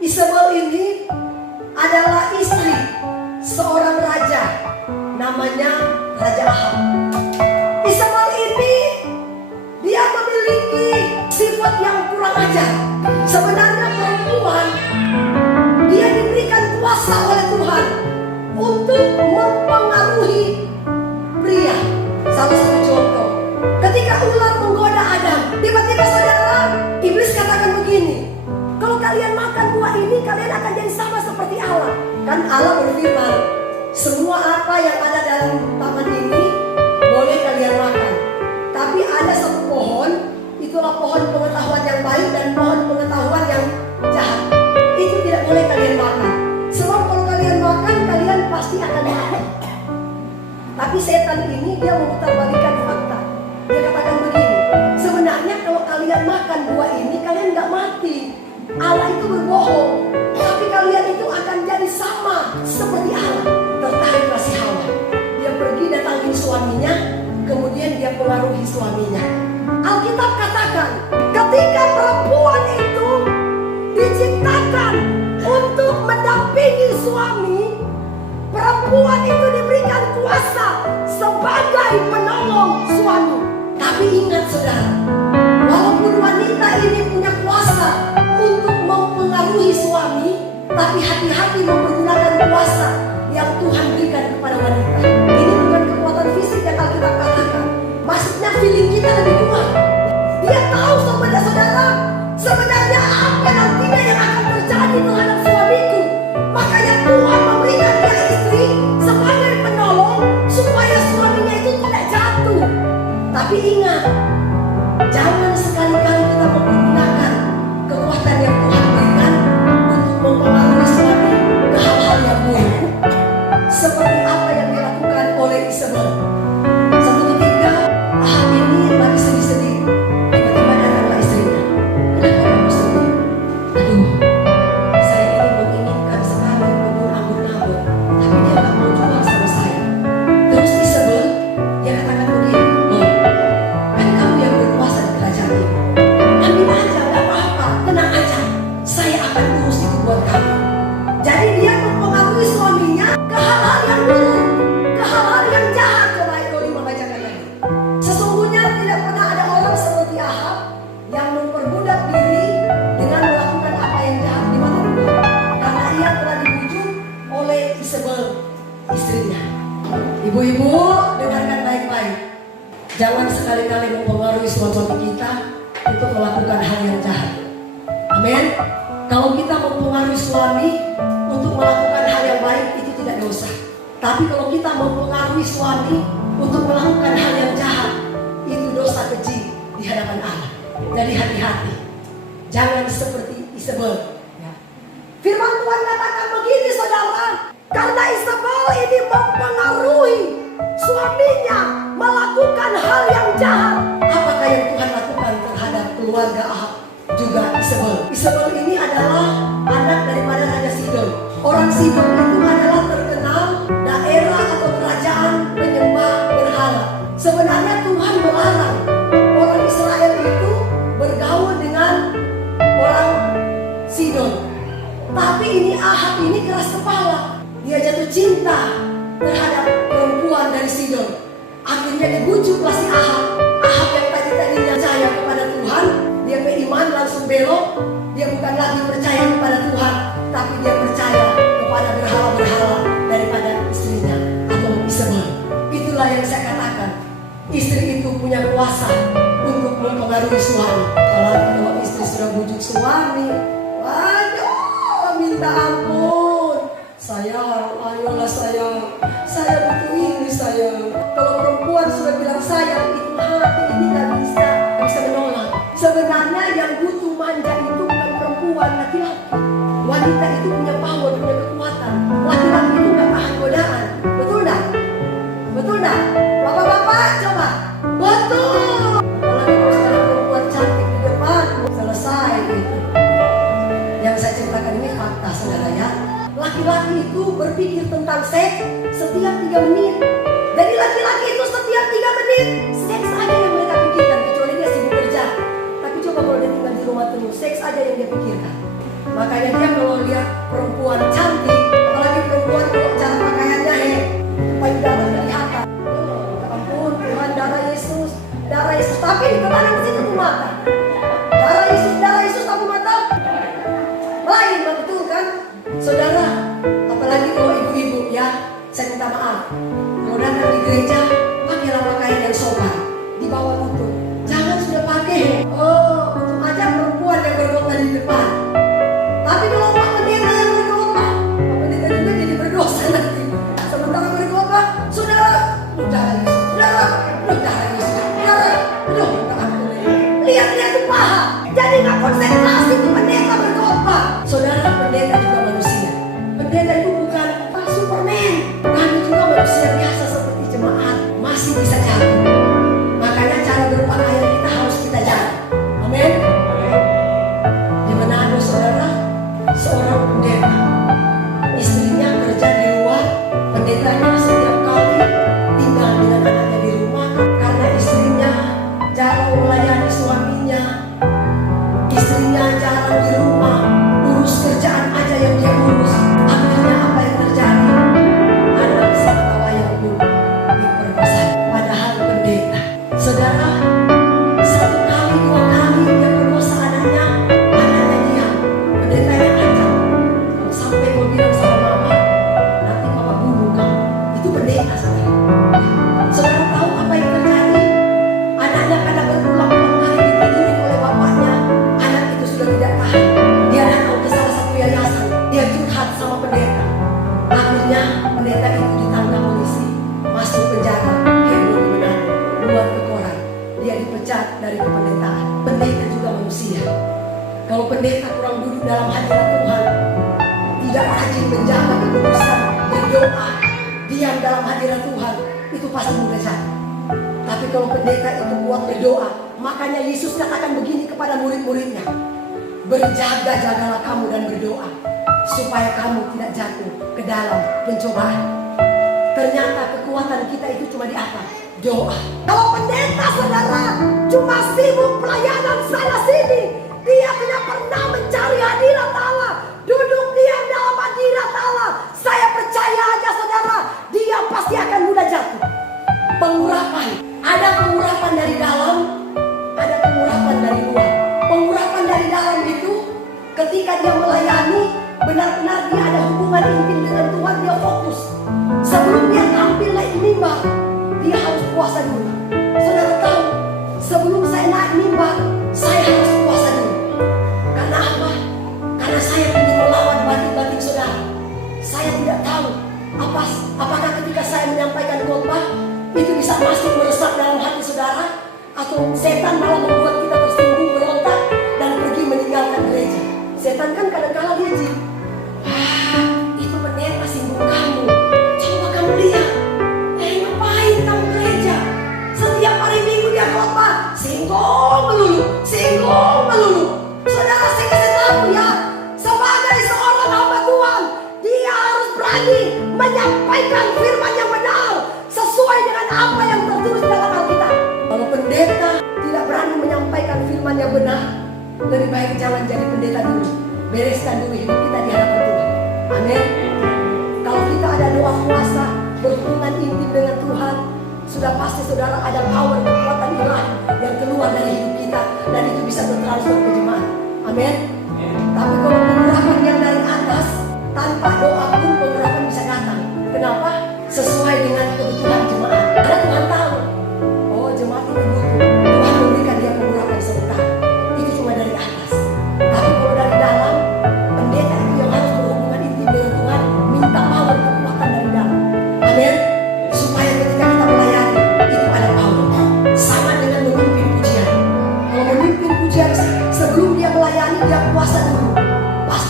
Isabel ini adalah istri seorang raja, namanya Raja Ahab. Isabel ini dia memiliki sifat yang kurang ajar. Sebenarnya perempuan dia diberikan kuasa oleh Tuhan untuk mempengaruhi pria. Salah satu contoh, ketika ular menggoda Adam, tiba-tiba saudara, iblis katakan begini, kalau kalian makan buah ini, kalian akan jadi sama seperti Allah. Kan Allah berfirman, semua apa yang ada dalam taman ini boleh kalian makan. Tapi ada satu pohon, itulah pohon pengetahuan yang baik dan pohon pengetahuan yang jahat. Itu tidak boleh kalian makan. Sebab kalau kalian makan, kalian pasti akan mati. Tapi setan ini dia memutarbalikkan fakta. Dia katakan begini, sebenarnya kalau kalian makan buah ini, kalian nggak mati. Allah itu berbohong. Tapi kalian itu akan jadi sama seperti Allah. Tertariklah si Hawa. Dia pergi datangin suaminya, kemudian dia pengaruhi suaminya. Alkitab katakan, ketika perempuan itu diciptakan untuk mendampingi suami, perempuan itu diberikan kuasa sebagai penolong suami. Tapi ingat saudara, walaupun wanita ini punya kuasa untuk mempengaruhi suami, tapi hati-hati mempergunakan kuasa yang Tuhan berikan kepada wanita. Ini bukan kekuatan fisik yang Alkitab katakan. Maksudnya feeling kita lebih kuat. Dia tahu saudara, sebenarnya apa nantinya yang akan terjadi terhadap suamiku. Makanya Tuhan memberikan dia istri sebagai penolong supaya suaminya itu tidak jatuh. Tapi ingat, jangan sekali-kali kita menggunakan kekuatan yang Tuhan berikan untuk mempengaruhi suami ke hal-hal yang buruk. Seperti apa yang dilakukan oleh Isabel. Satu ketika Ahab ini lagi sedih-sedih, tiba-tiba datanglah istrinya. Kenapa kamu sedih? Aduh, saya ini menginginkan sekali kebun anggur Nabot, tapi dia gak mau jual sama saya. Terus Isabel, dia katakan begini, loh, kan kamu yang berkuasa di kerajaan ini. Ambil aja, gak apa-apa, tenang aja. Saya akan urus itu buat kamu. Jadi dia mempengaruhi suaminya ke hal-hal yang buruk, ke hal-hal yang jahat. Coba Ayat 5 bacakan lagi. Sesungguhnya tidak pernah ada orang seperti Ahab yang memperbudak diri dengan melakukan apa yang jahat di mata Tuhan, karena ia telah dibujuk oleh Isabel, istrinya. Ibu-ibu, dengarkan baik-baik. Jangan sekali-kali mempengaruhi suami kita untuk melakukan hal yang jahat. Amin. Kalau kita mempengaruhi suami untuk melakukan hal yang baik, itu tidak dosa. Tapi kalau kita mempengaruhi suami untuk melakukan hal yang jahat, itu dosa kecil di hadapan Allah. Jadi hati-hati, jangan seperti Isabel. Ya. Firman Tuhan katakan begini saudara, karena Isabel ini mempengaruhi suaminya melakukan hal yang jahat. Apakah yang Tuhan lakukan terhadap keluarga Ahab? Juga Isabel. Isabel ini adalah anak daripada Raja Sidon. Orang Sidon itu adalah terkenal daerah atau kerajaan penyembah berhala. Sebenarnya Tuhan melarang orang Israel itu bergaul dengan orang Sidon. Tapi ini Ahab ini keras kepala. Dia jatuh cinta terhadap perempuan dari Sidon. Akhirnya dibujuklah si Ahab. Ahab yang tadinya percaya kepada Tuhan, dia beriman langsung belok. Dia bukan lagi percaya kepada Tuhan, tapi dia percaya kepada berhala-berhala daripada istrinya atau Isabel. Itulah yang saya katakan, istri itu punya kuasa untuk mempengaruhi suami. Kalau istri sudah bujuk suami, waduh, minta ampun. Sayang, ayolah sayang, saya butuh ini sayang. Kalau perempuan sudah bilang sayang, itu hati ini gak bisa menolak. Sebenarnya yang butuh manja itu bukan perempuan, laki-laki. Wanita itu punya power, punya kekuatan. Laki-laki itu gak tahan godaan. Betul gak? Betul gak? Bapak-bapak coba. Betul. Apalagi kalau sekarang perempuan cantik di depan, selesai gitu. Yang saya ceritakan ini fakta saudara ya. Laki-laki itu berpikir tentang seks setiap 3 menit. Jadi laki-laki itu setiap 3 menit seks aja yang mereka pikirkan, kecuali dia sibuk kerja. Tapi coba kalau dia tinggal di rumah terus, seks aja yang dia pikirkan. Makanya dia kalau kalau lihat perempuan cantik, apalagi perempuan kalau cara pakaiannya payudara kelihatan. Ya ampun Tuhan, darah Yesus, darah Yesus. Tapi ditelanang di situ tuh mata. Darah Yesus tapi mata lain, betul kan? Saudara, apalagi kalau ibu-ibu ya, saya minta maaf. Kalau datang di gereja, pakailah pakaian yang sopan, di bawah lutut. Jangan sudah pakai. Untuk aja perempuan yang berdoa di depan. Tapi kalau Pak Pendeta yang berdoa, Pak Pendeta juga jadi berdosa nanti. Sementara berdoa, saudara, darah Yesus, saudara, darah Yesus, saudara, lihat tuh paha. Jadi nggak konsentrasi tuh pendeta berdoa. Saudara, pendeta juga manusia. Pendeta itu bukan Superman. Kami juga manusia biasa seperti jemaat, masih bisa jatuh. Makanya cara berpakaian kita harus kita jaga. Amin. Di Manado, saudara, seorang pendeta, istrinya kerja di luar, pendetanya setiap kali tinggal dengan anaknya di rumah karena istrinya jarang melayani suaminya. Istrinya jarang di rumah, urus kerjaan aja yang dia urus. Akhirnya apa yang terjadi? Anak si ketawa yang dulu diperkosa. Padahal pendeta, saudara, satu kali dua kali dia perkosa anaknya diam. Pendetanya ancam, kalau sampai mau bilang sama mama, nanti mama bunuh kamu. Itu pendeta, saudara. Saudara tahu apa yang terjadi? Anaknya karena berulang-ulang kali ditidurin oleh bapaknya, anak itu sudah tidak tahan. Dia datang ke salah satu yayasan, dia curhat sama pendeta. Akhirnya pendeta itu ditangkap polisi, masuk penjara, heboh di Manado, buat ke koran. Dia dipecat dari kependetaan. Pendeta juga manusia. Kalau pendeta kurang duduk dalam hadirat Tuhan, tidak rajin menjaga kekudusan, berdoa, diam dalam hadirat Tuhan, itu pasti mudah jatuh. Tapi kalau pendeta itu kuat berdoa, makanya Yesus katakan begini kepada murid-muridnya, berjaga-jagalah kamu dan berdoa, supaya kamu tidak jatuh ke dalam pencobaan. Ternyata kekuatan kita itu cuma di apa? Doa. Kalau pendeta, saudara, cuma sibuk pelayanan sana sini, dia tidak pernah mencari hadirat Allah, duduk diam dalam hadirat Allah, saya percaya aja saudara, dia pasti akan mudah jatuh. Pengurapan, ada pengurapan dari dalam, ada pengurapan dari luar. Pengurapan dari dalam itu ketika dia melayani, benar-benar dia ada hubungan intim dengan Tuhan, dia fokus. Sebelum dia tampil naik mimbar, dia harus puasa dulu. Saudara tahu, sebelum saya naik mimbar, saya harus puasa dulu. Karena apa? Karena saya ingin melawan batin-batin saudara. Saya tidak tahu apakah ketika saya menyampaikan khotbah itu bisa masuk meresap dalam hati saudara, atau setan malah membuat kita tersinggung, berontak, dan pergi meninggalkan gereja. Setan kan kadang-kala dia jin. Itu pendeta singgung kamu. Coba kamu lihat. Ngapain kamu gereja? Setiap hari Minggu dia khotbah, singgung melulu. Saudara, saya kasih tahu ya, sebagai seorang hamba Tuhan, dia harus berani menyampaikan firman yang benar sesuai dengan apa yang tertulis dalam Alkitab. Kalau pendeta tidak berani menyampaikan firman yang benar, lebih baik jangan jadi pendeta dulu. Bereskan dulu hidup kita di hadapan Tuhan. Amin. Kalau kita ada doa puasa, berhubungan intim dengan Tuhan, sudah pasti saudara ada power kekuatan ilahi yang keluar dari hidup kita, dan itu bisa bertransfer ke jemaat. Amin. Tapi kalau pengurapan yang dari atas, tanpa doa pun pengurapan bisa datang. Kenapa? Sesuai dengan kebutuhan jemaat. Karena Tuhan tahu, oh jemaat ini butuh, Tuhan memberikan dia pengurapan sebentar. Itu cuma dari atas. Tapi kalau dari dalam, pendeta itu yang harus berhubungan intim dengan Tuhan, minta power kekuatan dari dalam. Amin. Supaya ketika kita melayani, itu ada power. Sama dengan memimpin pujian. Kalau memimpin pujian, sebelum dia melayani, dia puasa dulu. Pasti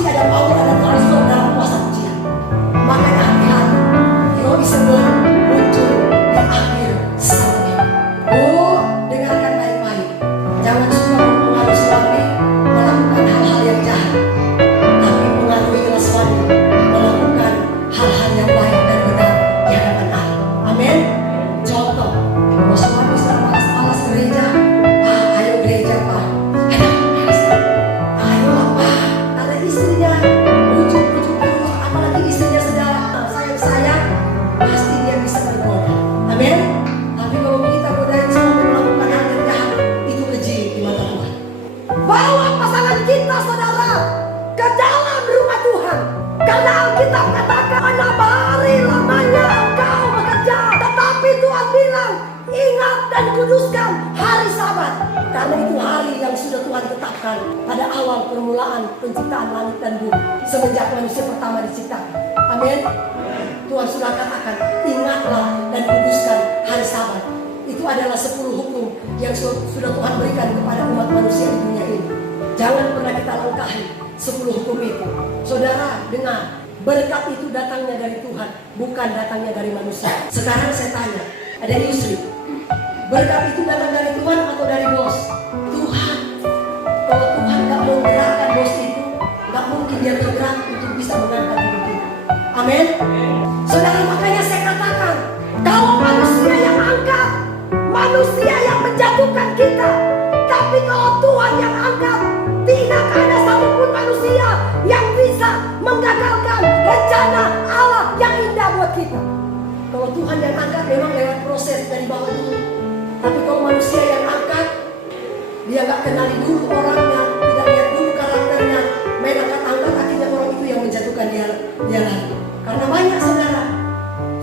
kuduskan hari Sabat. Karena itu hari yang sudah Tuhan tetapkan pada awal permulaan penciptaan langit dan bumi. Semenjak manusia pertama diciptakan. Amin. Tuhan sudah katakan, ingatlah dan kuduskan hari Sabat. Itu adalah 10 hukum yang sudah Tuhan berikan kepada umat manusia di dunia ini. Jangan pernah kita langkahi 10 hukum itu. Saudara, dengar, berkat itu datangnya dari Tuhan, bukan datangnya dari manusia. Sekarang saya tanya, ada Yusri, berkat itu datang dari Tuhan atau dari bos? Tuhan. Kalau Tuhan gak mau gerakan bos itu, gak mungkin dia bergerak untuk bisa mengangkat hidup kita. Amin. Saudara, makanya saya katakan, kalau manusia yang angkat, manusia yang menjatuhkan kita. Tapi kalau Tuhan yang angkat, tidak ada satupun manusia yang bisa menggagalkan rencana Allah yang indah buat kita. Kalau Tuhan yang angkat memang lewat proses dari bawah dulu. Tapi kalau manusia yang angkat, dia gak kenali dulu orangnya, tidak lihat dulu karakternya, main angkat-angkat, akhirnya orang itu yang menjatuhkan dia lagi. Karena banyak saudara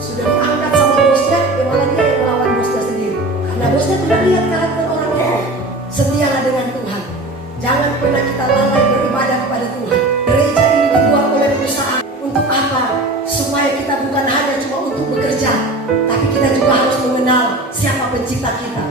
sudah diangkat sama bosnya, malah dia yang melawan bosnya sendiri. Karena bosnya tidak lihat karakter orangnya. Setialah dengan Tuhan. Jangan pernah kita lalai beribadah kepada Tuhan. Gereja ini dibuat oleh perusahaan. Untuk apa? Supaya kita bukan hanya cuma untuk bekerja, tapi kita juga harus mengenal siapa pencipta kita.